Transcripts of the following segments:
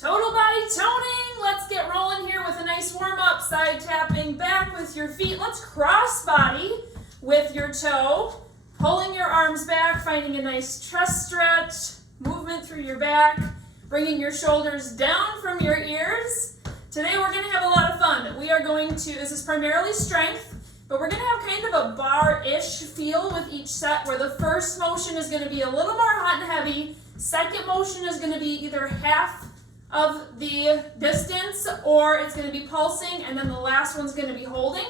Total body toning. Let's get rolling here with a nice warm up. Side tapping back with your feet. Let's cross body with your toe. Pulling your arms back, finding a nice chest stretch. Movement through your back. Bringing your shoulders down from your ears. Today we're going to have a lot of fun. We are going to, this is primarily strength, but we're going to have kind of a barre-ish feel with each set where the first motion is going to be a little more hot and heavy. Second motion is going to be either half of the distance or it's going to be pulsing, and then the last one's going to be holding.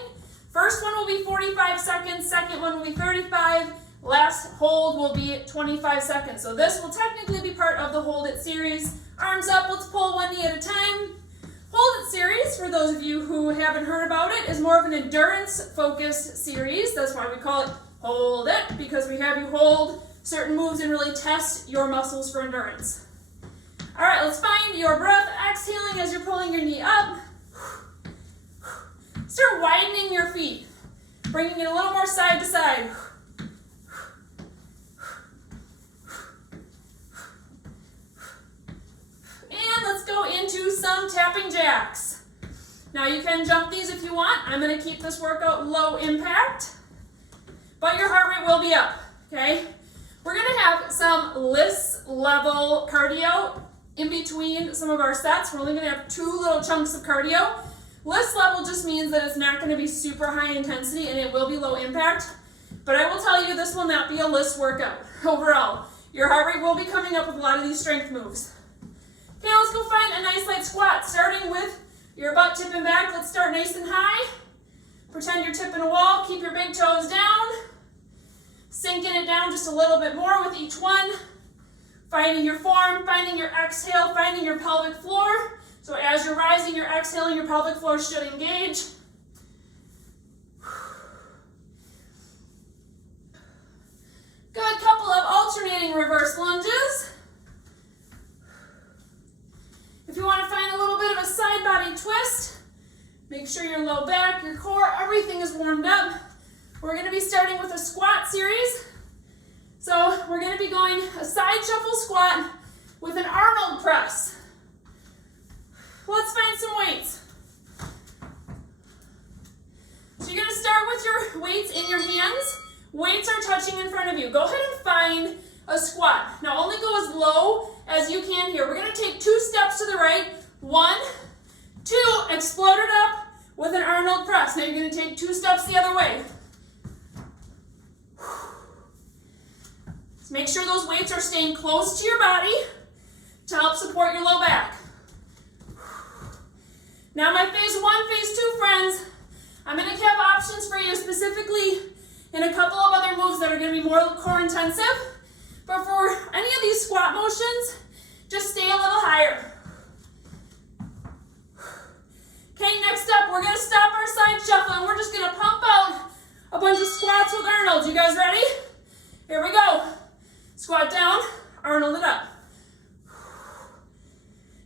First one will be 45 seconds, second one will be 35, last hold will be 25 seconds. So this will technically be part of the Hold It series. Arms up, let's pull one knee at a time. Hold It series, for those of you who haven't heard about it, is more of an endurance-focused series. That's why we call it Hold It, because we have you hold certain moves and really test your muscles for endurance. All right, let's find your breath, exhaling as you're pulling your knee up. Start widening your feet, bringing it a little more side to side. And let's go into some tapping jacks. Now you can jump these if you want. I'm going to keep this workout low impact, but your heart rate will be up, okay? We're going to have some LISS level cardio in between some of our sets. We're only going to have 2 little chunks of cardio. LISS level just means that it's not going to be super high intensity and it will be low impact. But I will tell you, this will not be a LISS workout overall. Your heart rate will be coming up with a lot of these strength moves. Okay, let's go find a nice light squat, starting with your butt tipping back. Let's start nice and high. Pretend you're tipping a wall. Keep your big toes down. Sinking it down just a little bit more with each one. Finding your form, finding your exhale, finding your pelvic floor. So as you're rising, you're exhaling, your pelvic floor should engage. Good, couple of alternating reverse lunges. If you want to find a little bit of a side body twist, make sure your low back, your core, everything is warmed up. We're going to be starting with a squat series. So we're going to be going a side shuffle squat with an Arnold press. Let's find some weights. So you're going to start with your weights in your hands. Weights are touching in front of you. Go ahead and find a squat. Now only go as low as you can here. We're going to take 2 steps to the right. 1, 2, explode it up with an Arnold press. Now you're going to take 2 steps the other way. So make sure those weights are staying close to your body to help support your low back. Now my phase 1, phase 2 friends, I'm going to have options for you specifically in a couple of other moves that are going to be more core intensive. But for any of these squat motions, just stay a little higher. Okay, next up, we're going to stop our side shuffle and we're just going to pump out a bunch of squats with Arnold. You guys ready? Here we go. Squat down, Arnold it up.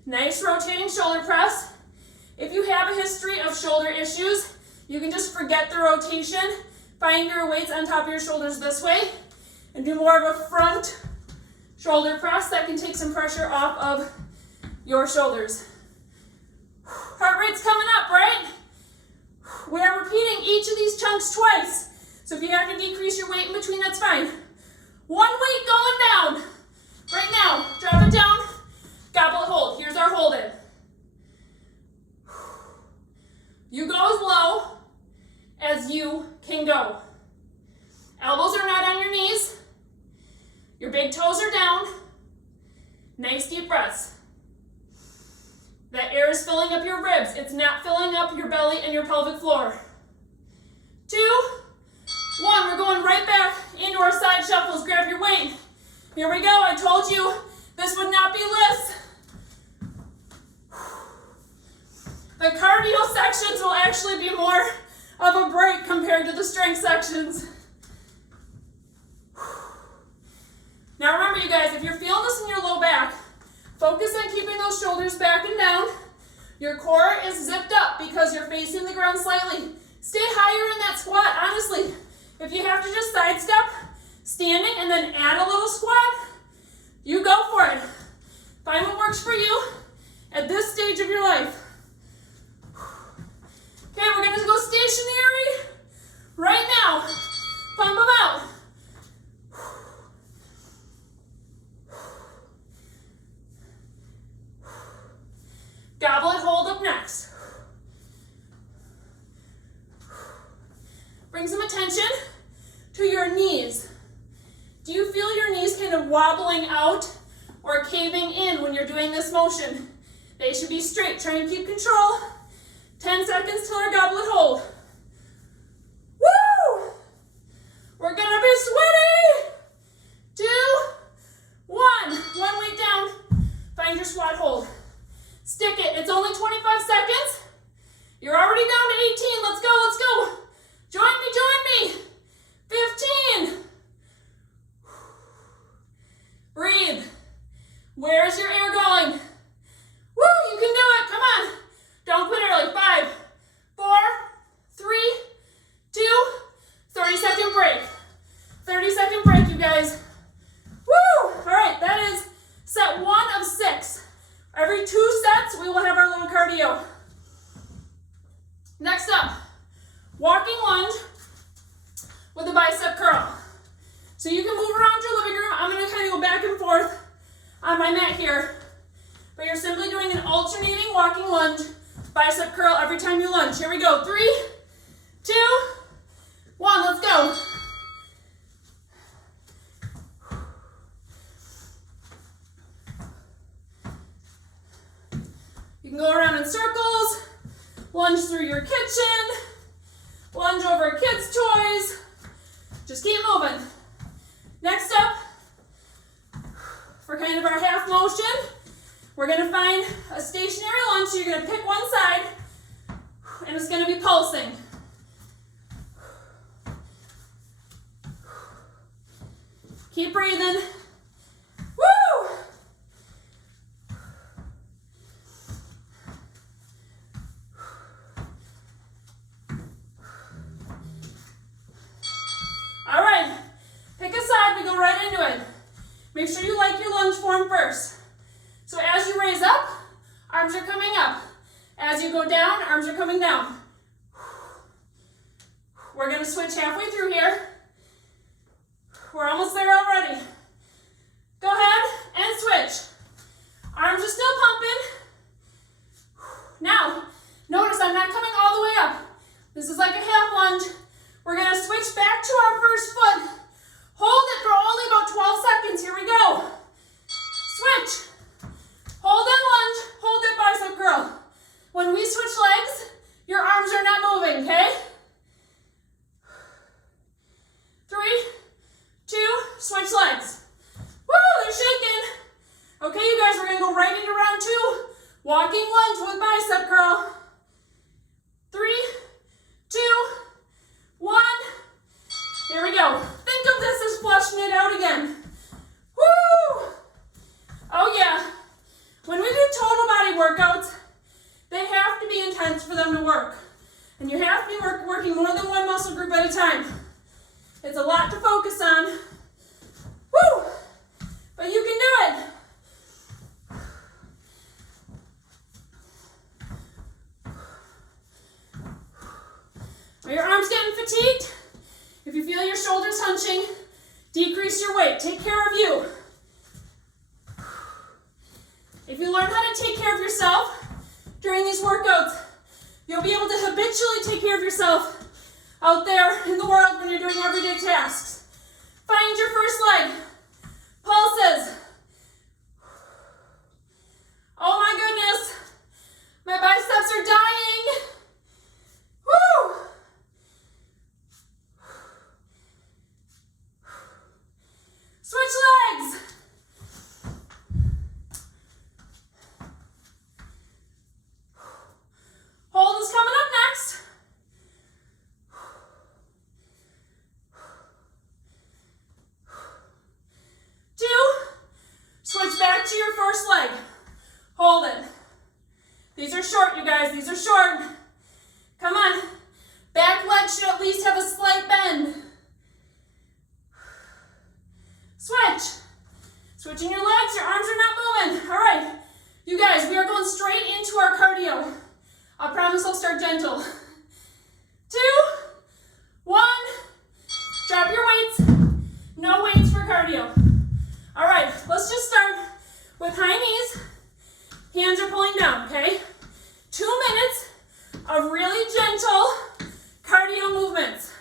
Nice rotating shoulder press. If you have a history of shoulder issues, you can just forget the rotation. Find your weights on top of your shoulders this way and do more of a front shoulder press that can take some pressure off of your shoulders. Heart rate's coming up, right? We are repeating each of these chunks twice. So if you have to decrease your weight in between, that's fine. 1 weight going down. Right now, drop it down, gobble it, hold. Here's our hold it. You go as low as you can go. Elbows are not on your knees. Your big toes are down. Nice deep breaths. That air is filling up your ribs. It's not filling up your belly and your pelvic floor. 2, 1, we're going right back into our side shuffles. Grab your weight. Here we go. I told you this would not be LISS. The cardio sections will actually be more of a break compared to the strength sections. Now remember, you guys, if you're feeling this in your low back, focus on keeping those shoulders back and down. Your core is zipped up because you're facing the ground slightly. Stay higher in that squat, honestly. If you have to just sidestep, standing, and then add a little squat, you go for it. Find what works for you at this stage of your life. Okay, we're gonna go stationary right now. Pump them out. Goblet hold up next. Bring some attention to your knees. Do you feel your knees kind of wobbling out or caving in when you're doing this motion? They should be straight. Try and keep control. 10 seconds till our goblet hold. Woo! We're gonna be sweaty. 2, 1. 1 weight down. Find your squat hold. Stick it. It's only 25 seconds. You're already down to 18. Let's go, let's go. Join me. 15. Breathe. Where's your air going? Woo, you can do it. Come on. Don't quit early. 5, 4, 3, 2, 30-second break. 30-second break, you guys. Woo! All right, that is set 1 of 6. Every 2 sets, we will have our little cardio. Next up, walking lunge with a bicep curl. So you can move around your living room. I'm gonna kind of go back and forth on my mat here. But you're simply doing an alternating walking lunge, bicep curl every time you lunge. Here we go. 3, 2, 1, let's go. You can go around in circles, lunge through your kitchen, lunge over kids' toys. Just keep moving. Next up, for kind of our half motion, we're gonna find a stationary lunge. So you're gonna pick one side, and it's gonna be pulsing. Keep breathing. Woo! All right, pick a side, we go right into it. Make sure you like your lunge form first. So as you raise up, arms are coming up. As you go down, arms are coming down. We're gonna switch halfway through here. We're almost there already. Go ahead and switch. Arms are still pumping. Now, notice I'm not coming all the way up. This is like a half lunge. We're gonna switch back to our first foot. Hold it for only about 12 seconds. Here we go. Switch. Hold that lunge. Hold that bicep curl. When we switch legs, your arms are not moving, okay? 3, 2, switch legs. Woo, they're shaking. Okay, you guys, we're gonna go right into round 2. Walking lunge with bicep curl. 3, 2, 1. Here we go. Think of this as flushing it out again. Woo! Oh yeah. When we do total body workouts, they have to be intense for them to work. And you have to be working more than one muscle group at a time. It's a lot to focus on. Woo! But you can do it. Are your arms getting fatigued? If you feel your shoulders hunching, decrease your weight. Take care of you. If you learn how to take care of yourself during these workouts, you'll be able to habitually take care of yourself out there in the world when you're doing everyday tasks. Find your first leg. Pulses. Oh my goodness. My biceps are dying. Woo! Switch legs. Hold is coming up next. Switch back to your first leg. Hold it. These are short, you guys. These are short. Come on. Back leg should at least have a slight bend. Switch. Switching your legs. Your arms are not moving. All right. You guys, we we are going straight into our cardio. I promise I'll start gentle. 2, 1, drop your weights. No weights for cardio. All right, let's just start with high knees. Hands are pulling down, okay? 2 minutes of really gentle cardio movements.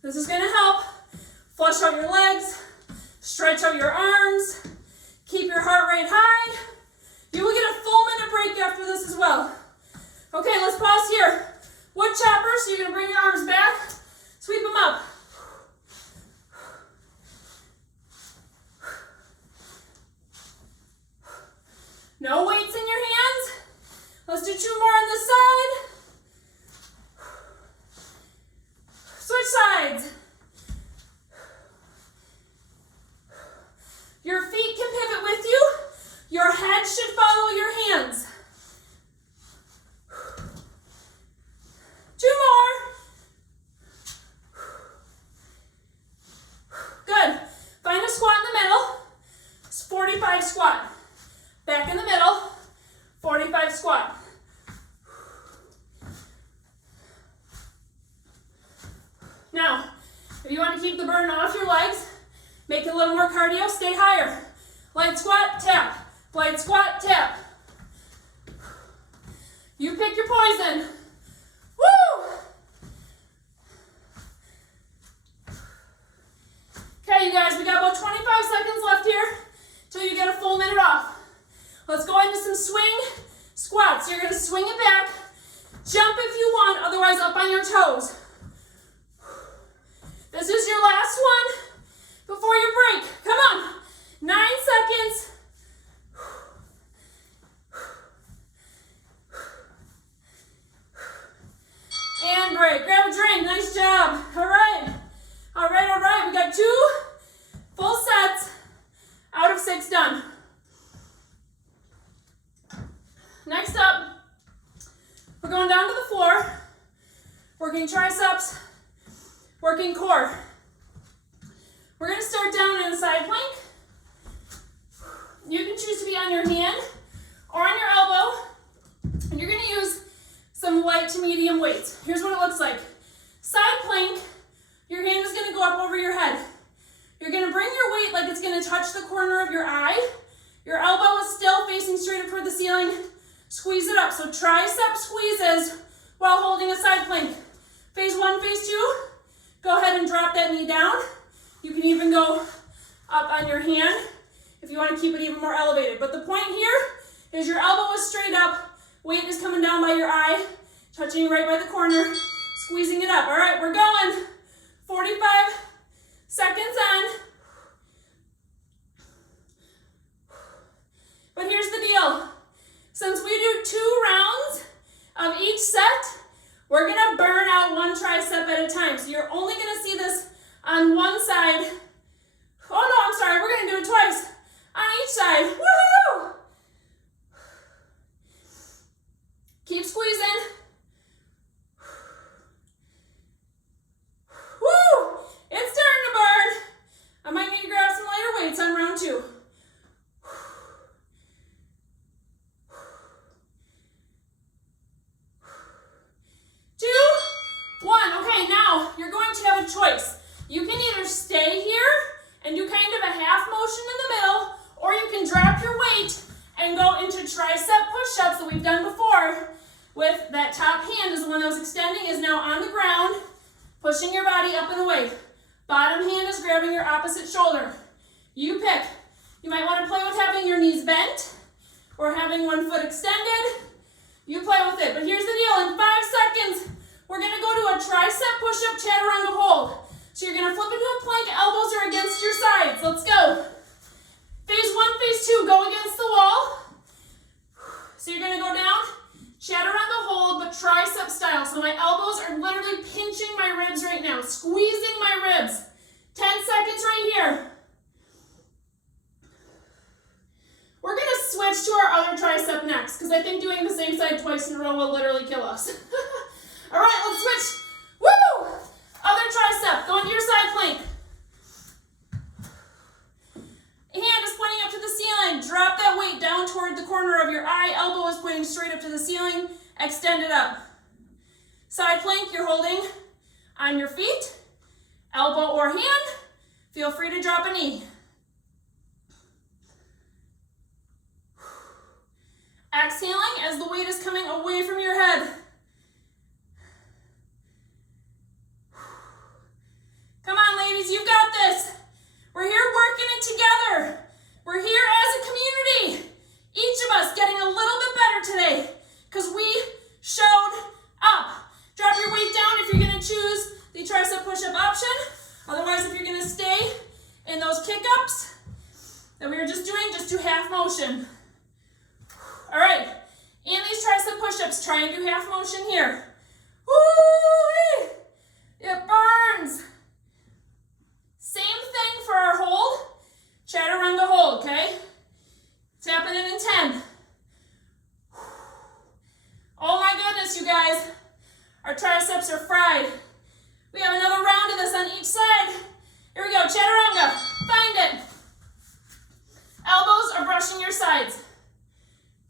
This is gonna help flush out your legs, stretch out your arms, keep your heart rate high. You will get a full minute break after this as well. Okay, let's pause here. Wood chopper, so you're gonna bring your arms back, sweep them up. No weights in your hands. Let's do 2 more on this side. Switch sides. Your feet can pivot with you. Your head should follow your hands. 2 more. Good. Find a squat in the middle. It's 45 squat. Back in the middle, 45 squat. Now, if you want to keep the burden off your legs, make it a little more cardio, stay higher. Light squat, tap. Light squat, tap. You pick your poison. Woo! Okay, you guys, we got about 25 seconds left here till you get a full minute off. Let's go into some swing squats. You're going to swing it back. Jump if you want, otherwise up on your toes. This is your last one before your break. Come on. 9 seconds. And break. Grab a drink. Nice job. All right. All right, all right. We got 2 full sets out of 6 done. Next up, we're going down to the floor, working triceps, working core. We're going to start down in a side plank. You can choose to be on your hand or on your elbow, and you're going to use some light to medium weights. Here's what it looks like. Side plank, your hand is going to go up over your head. You're going to bring your weight like it's going to touch the corner of your eye. Your elbow is still facing straight up toward the ceiling. Squeeze it up. So tricep squeezes while holding a side plank. Phase 1, phase 2. Go ahead and drop that knee down. You can even go up on your hand if you want to keep it even more elevated. But the point here is your elbow is straight up. Weight is coming down by your eye, touching right by the corner, squeezing it up. All right, we're going. 45 seconds on. But here's the deal. Since we do 2 rounds of each set, we're going to burn out 1 tricep at a time. So you're only going to see this on one side. Oh no, I'm sorry. We're going to do it twice on each side. Woohoo! Keep squeezing. Woo! It's starting to burn. I might need to grab some lighter weights on round 2. 2, 1. Okay, now you're going to have a choice. You can either stay here and do kind of a half motion in the middle, or you can drop your weight and go into tricep push-ups that we've done before with that top hand is the one that was extending, is now on the ground, pushing your body up and away. Bottom hand is grabbing your opposite shoulder. You pick. You might want to play with having your knees bent or having one foot extended. You play with it. But here's the deal. In 5 seconds, we're going to go to a tricep push-up chaturanga hold. So you're going to flip into a plank. Elbows are against your sides. Let's go. Phase 1, phase 2. Go against the wall. So you're going to go down, chaturanga hold, but tricep style. So my elbows are literally pinching my ribs right now, squeezing my ribs. 10 seconds right here. We're going to switch to our other tricep next, because I think doing the same side twice in a row will literally kill us. All right, let's switch. Woo! Other tricep. Go into your side plank. Hand is pointing corner of your eye. Elbow is pointing straight up to the ceiling. Extend it up. Side plank, you're holding on your feet, elbow or hand. Feel free to drop a knee. Exhaling as the weight is coming away from your head. Come on, ladies, you've got this. We're here working it together. We're here as a community. Each of us getting a little bit better today because we showed up. Drop your weight down if you're going to choose the tricep push-up option. Otherwise, if you're going to stay in those kick-ups that we were just doing, just do half motion. All right, in these tricep push-ups, try and do half motion here. Woo! It burns. Same thing for our hold. Chaturanga hold, okay? It's happening in 10. Oh my goodness, you guys. Our triceps are fried. We have another round of this on each side. Here we go, chaturanga. Find it. Elbows are brushing your sides.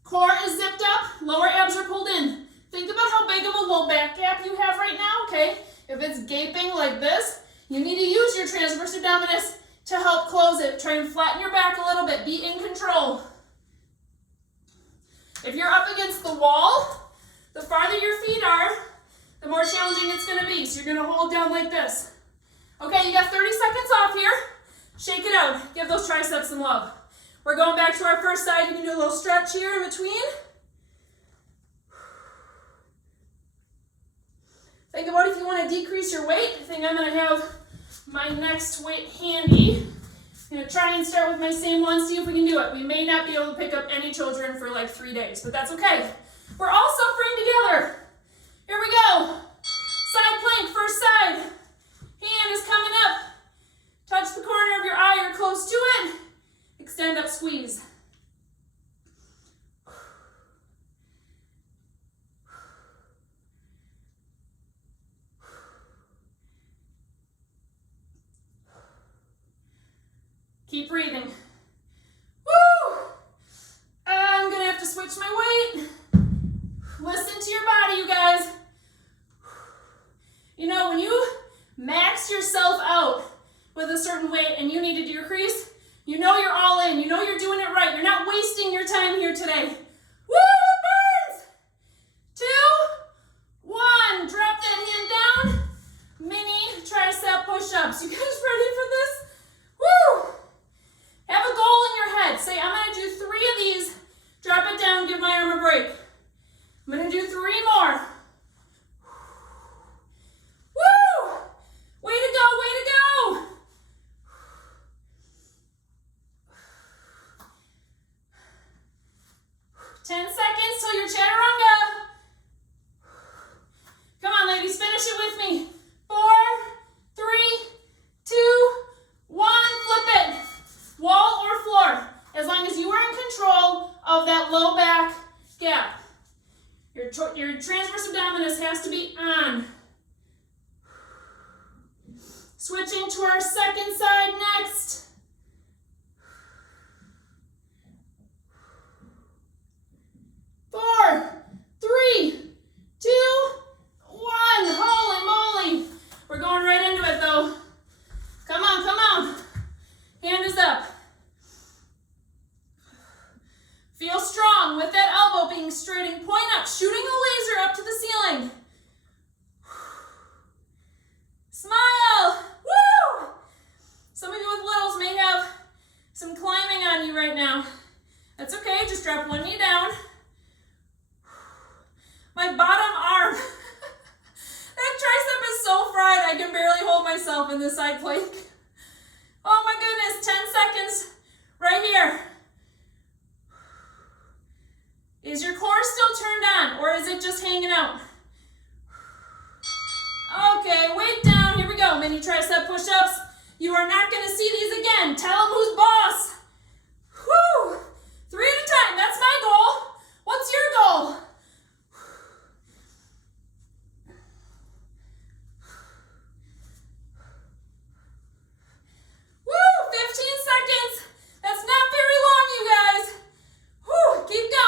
Core is zipped up, lower abs are pulled in. Think about how big of a low back gap you have right now, okay? If it's gaping like this, you need to use your transverse abdominis to help close it. Try and flatten your back a little bit. Be in control. If you're up against the wall, the farther your feet are, the more challenging it's going to be. So you're going to hold down like this. Okay, you got 30 seconds off here. Shake it out. Give those triceps some love. We're going back to our first side. You can do a little stretch here in between. Think about if you want to decrease your weight. I think I'm going to have my next weight handy. I'm going to try and start with my same one, see if we can do it. We may not be able to pick up any children for like 3 days, but that's okay. We're all suffering together. Here we go. Side plank, first side. Hand is coming up. Touch the corner of your eye or close to it. Extend up, squeeze. Keep breathing. Woo! I'm gonna have to switch my weight. Listen to your body, you guys. You know, when you max yourself out with a certain weight and you need to decrease, you know you're all in. You know you're doing it right. You're not wasting your time here today. Woo! Burns! 2, 1. Drop that hand down. Mini tricep push-ups. You guys ready for this? Woo! Have a goal in your head. Say, I'm going to do 3 of these. Drop it down. Give my arm a break. I'm going to do 3 more. Woo! Way to go, way to go. 10 seconds till your chaturanga. Come on, ladies, finish it with me. 4, 3, 2, 1, flip it. Wall or floor, as long as you are in control of that low back gap. Your transverse abdominis has to be on. Switching to our second side next. 4, 3, 2, 1. Holy moly. We're going right into it though. Come on, come on. Hand is up. Feel strong with that elbow being straight and point up, shooting the laser up to the ceiling. Smile. Woo! Some of you with littles may have some climbing on you right now. That's okay, just drop one knee down. My bottom arm. That tricep is so fried I can barely hold myself in this side plank. Oh my goodness, 10 seconds right here. Is your core still turned on or is it just hanging out? Okay, weight down, here we go. Mini tricep push-ups. You are not gonna see these again. Tell them who's boss. Woo! 3 at a time, that's my goal. What's your goal? Woo! 15 seconds. That's not very long, you guys. Woo! Keep going.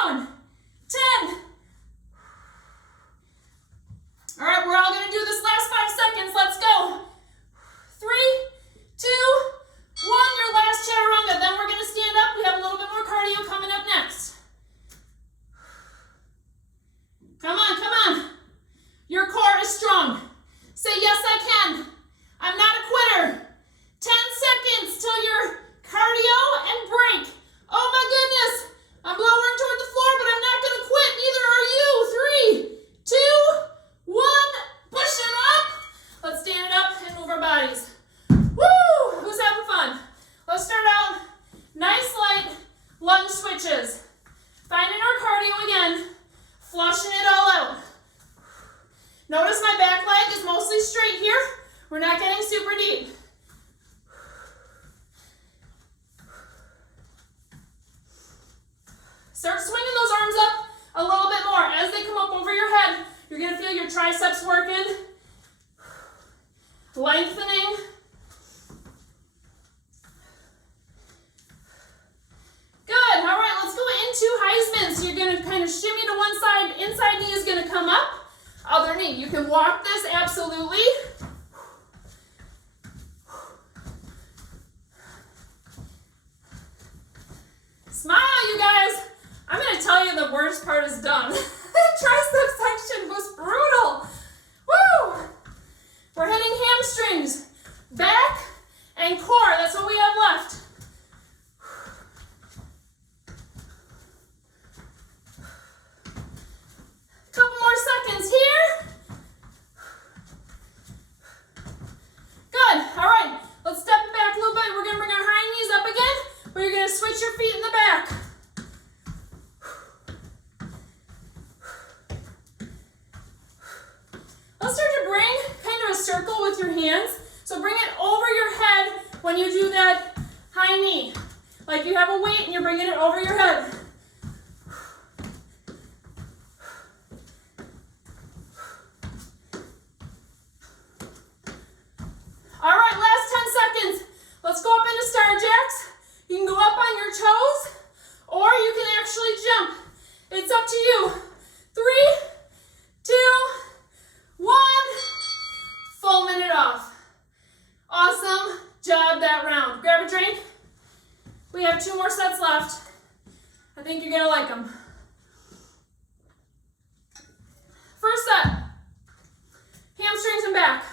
switches. Finding our cardio again, flushing it all out. Notice my back leg is mostly straight here. We're not getting super deep. Start swinging those arms up a little bit more. As they come up over your head, you're going to feel your triceps working, lengthening. Good. All right, let's go into Heisman. So you're going to kind of shimmy to one side. Inside knee is going to come up. Other knee. You can walk this, absolutely. Smile, you guys. I'm going to tell you the worst part is done. Tricep section was brutal. Woo! We're hitting hamstrings, back, and core. That's what we have left. Couple more seconds here. Good. All right. Let's step it back a little bit. We're going to bring our high knees up again, but you're going to switch your feet in the back. Let's start to bring kind of a circle with your hands. So bring it over your head when you do that high knee. Like you have a weight and you're bringing it over your head. All right, last 10 seconds. Let's go up into Star Jacks. You can go up on your toes or you can actually jump. It's up to you. 3, 2, 1. Full minute off. Awesome job that round. Grab a drink. We have 2 more sets left. I think you're going to like them. First set. Hamstrings and back.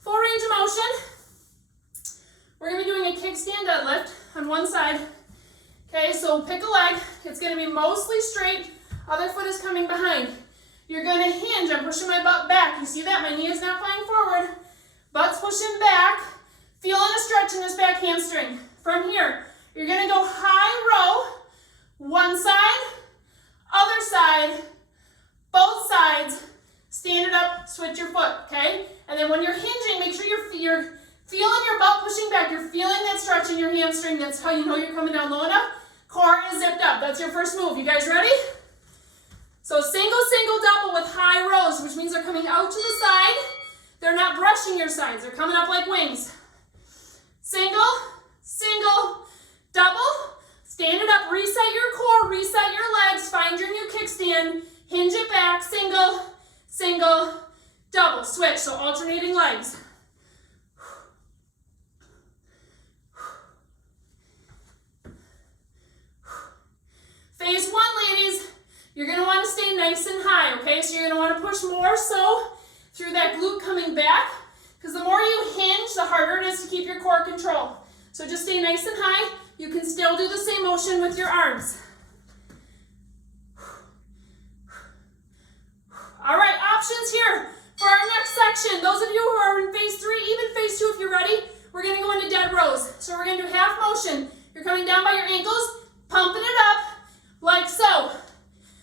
Full range of motion. We're going to be doing a kickstand deadlift on one side. Okay, so pick a leg. It's going to be mostly straight. Other foot is coming behind. You're going to hinge. I'm pushing my butt back. You see that? My knee is not flying forward. Butt's pushing back. Feeling a stretch in this back hamstring. From here, you're going to go high row. One side, other side, both sides. Stand it up, switch your foot, okay? And then when you're hinging, make sure you're feeling your butt pushing back. You're feeling that stretch in your hamstring. That's how you know you're coming down low enough. Core is zipped up. That's your first move. You guys ready? So single, single, double with high rows, which means they're coming out to the side. They're not brushing your sides. They're coming up like wings. Single, single, double. Stand it up. Reset your core. Reset your legs. Find your new kickstand. Hinge it back. Single, single, double. Switch. So alternating legs. Phase 1, ladies. You're going to want to stay nice and high, okay? So you're going to want to push more so through that glute coming back, because the more you hinge, the harder it is to keep your core control. So just stay nice and high. You can still do the same motion with your arms. All right, options here for our next section. Those of you who are in phase 3, even phase 2 if you're ready, we're going to go into dead rows. So we're going to do half motion. You're coming down by your ankles, pumping it up like so.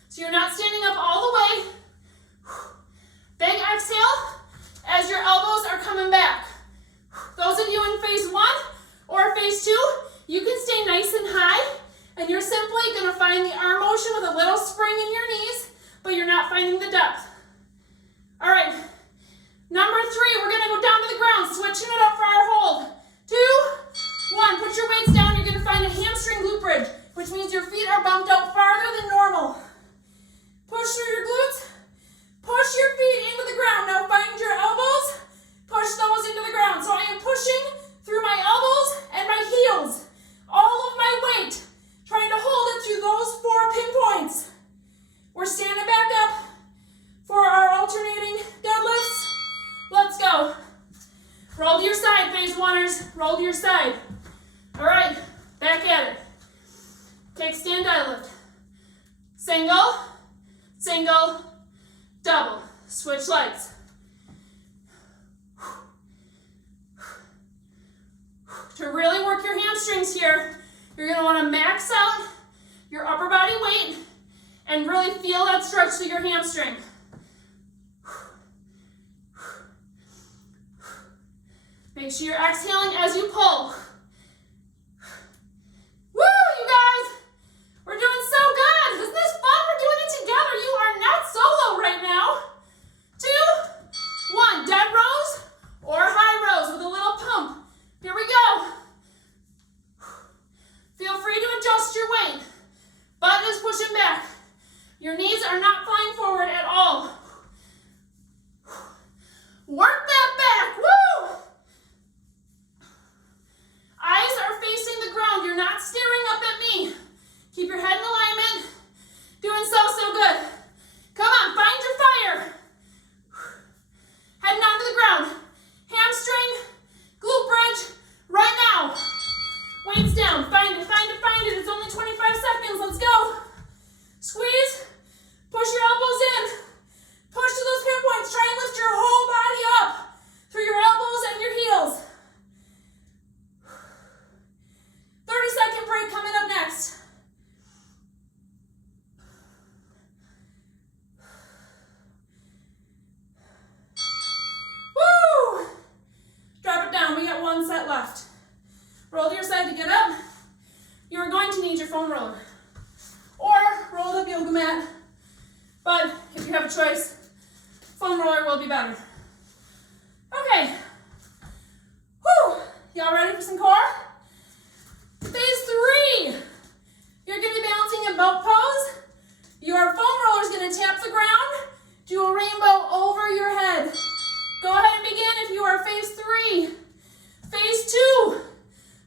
So you're not standing up all the way. Big exhale as your elbows are coming back. Those of you in phase 1 or phase 2, you can stay nice and high, and you're simply going to find the arm motion with a little spring in your knees, but you're not finding the depth. All right, number 3, we're going to go down to the ground, switching it up for our hold. 2, 1, put your weights down. You're going to find a hamstring glute bridge, which means your feet are bumped out farther than normal. Push through your glutes, push your feet into the ground. Now find your elbows, push those into the ground. So I am pushing through my elbows and my heels. All of my weight, trying to hold it through those 4 pinpoints. We're standing back up for our alternating deadlifts. Let's go. Roll to your side, phase 1ers. Roll to your side. All right, back at it. Kickstand deadlift. Single, single, double. Switch legs. To really work your hamstrings here, you're going to want to max out your upper body weight and really feel that stretch through your hamstring. Make sure you're exhaling as you pull. Woo, you guys! We're doing so good! Isn't this fun? We're doing it together. You are not solo right now. 2, 1, dead rows or high rows with a little pump. Here we go. Feel free to adjust your weight. Butt is pushing back. Your knees are not flying forward at all. Work that back. Woo! Eyes are facing the ground. You're not staring up at me. Keep your head in alignment. Doing so good. Come on, find your fire. Heading onto the ground. Hamstring, glute bridge, right now. Weights down. Find it, find it, find it. It's only 25 seconds. Let's go. Squeeze. Push your elbows in. Push to those pinpoints. Try and lift your whole body up through your elbows and your heels. 30-second break coming up next. Woo! Drop it down. We got 1 set left. Roll to your side to get up. You're going to need your foam roller or rolled up yoga mat, but if you have a choice, foam roller will be better. Okay. Whew. Y'all ready for some core? Phase 3. You're going to be balancing in boat pose. Your foam roller is going to tap the ground. Do a rainbow over your head. Go ahead and begin if you are phase 3. Phase 2.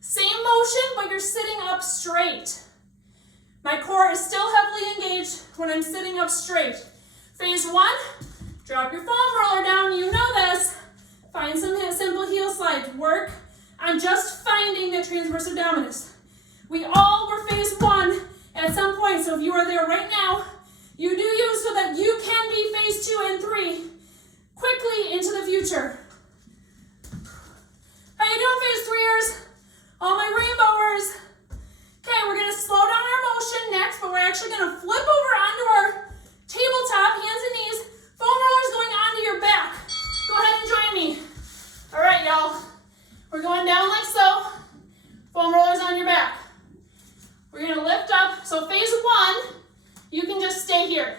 Same motion, but you're sitting up straight. My core is still heavily engaged when I'm sitting up straight. Phase 1, drop your foam roller down. You know this. Find some simple heel slides. Work on just finding the transverse abdominis. We all were phase 1 at some point, so if you are there right now, you do use so that you can be phase 2 and 3 quickly into the future. How you doing, phase 3ers? All my rainbowers. Okay, we're going to slow down our motion next, but we're actually going to flip over onto our tabletop, hands and knees. Foam rollers going onto your back. Go ahead and join me. All right, y'all. We're going down like so. Foam rollers on your back. We're going to lift up. So phase 1, you can just stay here.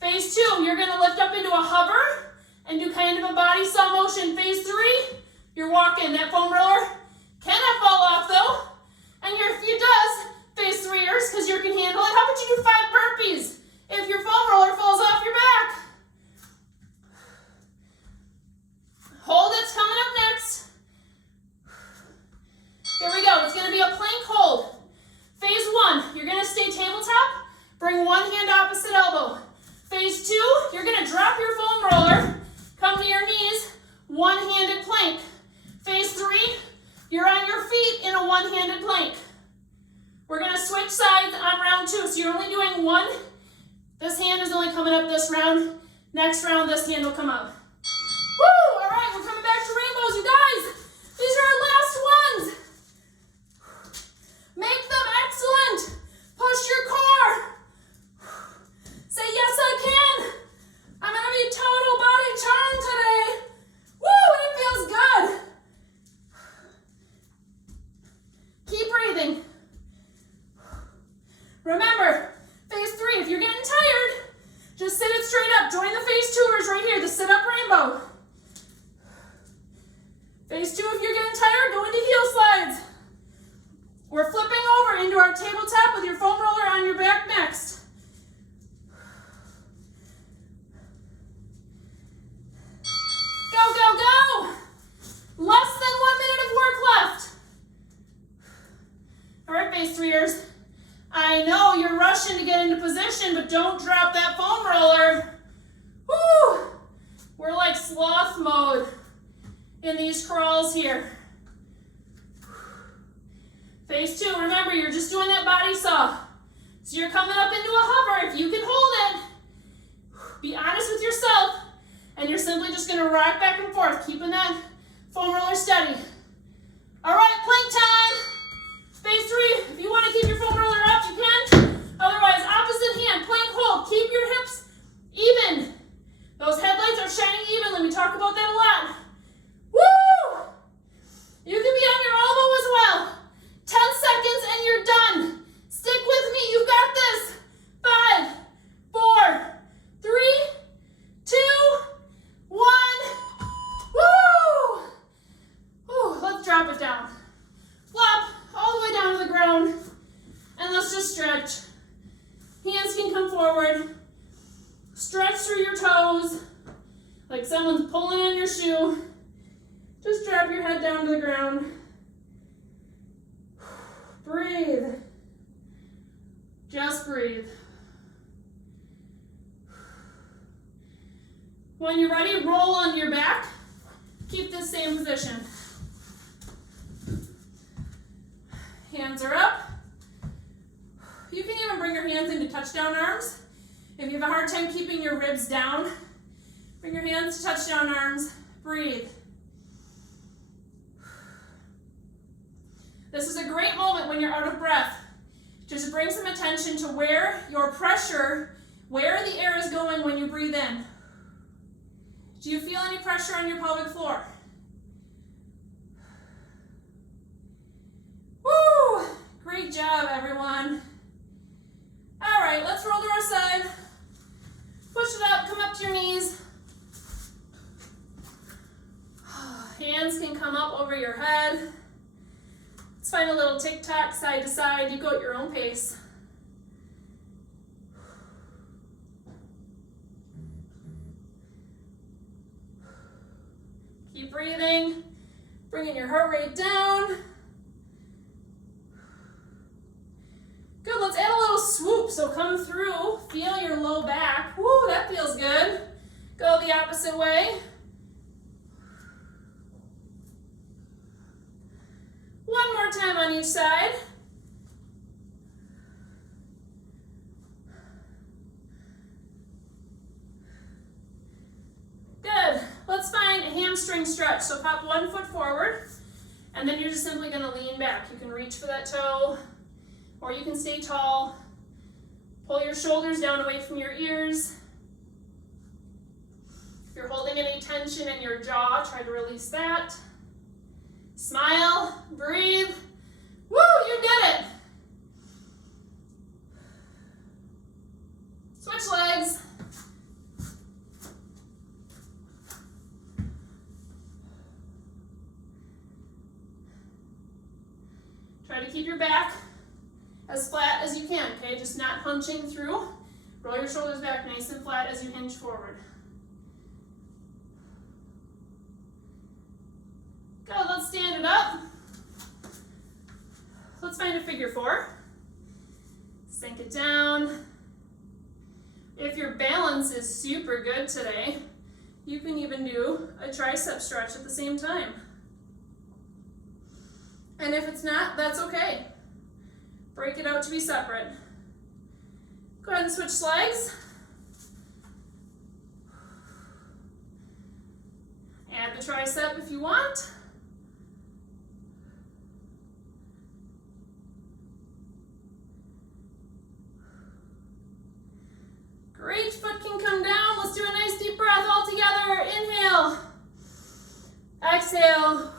Phase 2, you're going to lift up into a hover and do kind of a body saw motion. Phase 3, you're walking. That foam roller cannot fall off though. And if it does, phase 3ers, because you can handle it. How about you do 5 burpees if your foam roller falls off your back? Hold it, it's coming up next. Here we go, it's gonna be a plank hold. Phase 1, you're gonna stay tabletop, bring one hand opposite elbow. Phase 2, you're gonna drop your foam roller, come to your knees, one-handed plank. Phase 3, you're on your feet in a one-handed plank. We're gonna switch sides on round 2. So you're only doing one. This hand is only coming up this round. Next round, this hand will come up. Woo! All right, we're coming back to rainbows, you guys. These are our last ones. Make them excellent. Push your core. Say, yes, I can. I'm gonna be total body charm today. Woo, it feels good. Keep breathing. Remember, phase 3, if you're getting tired, just sit it straight up. Join the phase 2ers right here, the sit-up rainbow. Phase 2, if you're getting tired, go into heel slides. We're flipping over into our tabletop with your foam roller on your back next. Go, go, go! Less than 1 minute of work left. All right, phase 3ers. I know you're rushing to get into position, but don't drop that foam roller. Woo! We're like sloth mode in these crawls here. Phase 2, remember, you're just doing that body saw. So you're coming up into a hover. If you can hold it, be honest with yourself, and you're simply just gonna rock back and forth, keeping that foam roller steady. All right, plank time. Phase 3, if you wanna keep your foam roller up, you can. stretch. Hands can come forward. Stretch through your toes like someone's pulling on your shoe. Just drop your head down to the ground. Breathe. Just breathe. When you're ready, roll onto your back. Keep this same position. Hands are up. You can even bring your hands into touchdown arms. If you have a hard time keeping your ribs down, bring your hands to touchdown arms. Breathe. This is a great moment when you're out of breath. Just bring some attention to where your pressure, where the air is going when you breathe in. Do you feel any pressure on your pelvic floor? Woo! Great job, everyone. All right, let's roll to our side. Push it up, come up to your knees. Hands can come up over your head. Let's find a little tick-tock side to side. You go at your own pace. Keep breathing, bringing your heart rate down. Good, let's add a little swoop. So come through, feel your low back. Woo, that feels good. Go the opposite way. One more time on each side. Good. Let's find a hamstring stretch. So pop one foot forward, and then you're just simply going to lean back. You can reach for that toe, or you can stay tall. Pull your shoulders down away from your ears. If you're holding any tension in your jaw, try to release that. Smile, breathe. Woo, you did it. Switch legs. Try to keep your back as flat as you can, okay? Just not hunching through. Roll your shoulders back nice and flat as you hinge forward. Good, let's stand it up. Let's find a figure four. Sink it down. If your balance is super good today, you can even do a tricep stretch at the same time. And if it's not, that's okay. Break it out to be separate. Go ahead and switch legs. Add the tricep if you want. Great, foot can come down. Let's do a nice deep breath all together. Inhale. Exhale.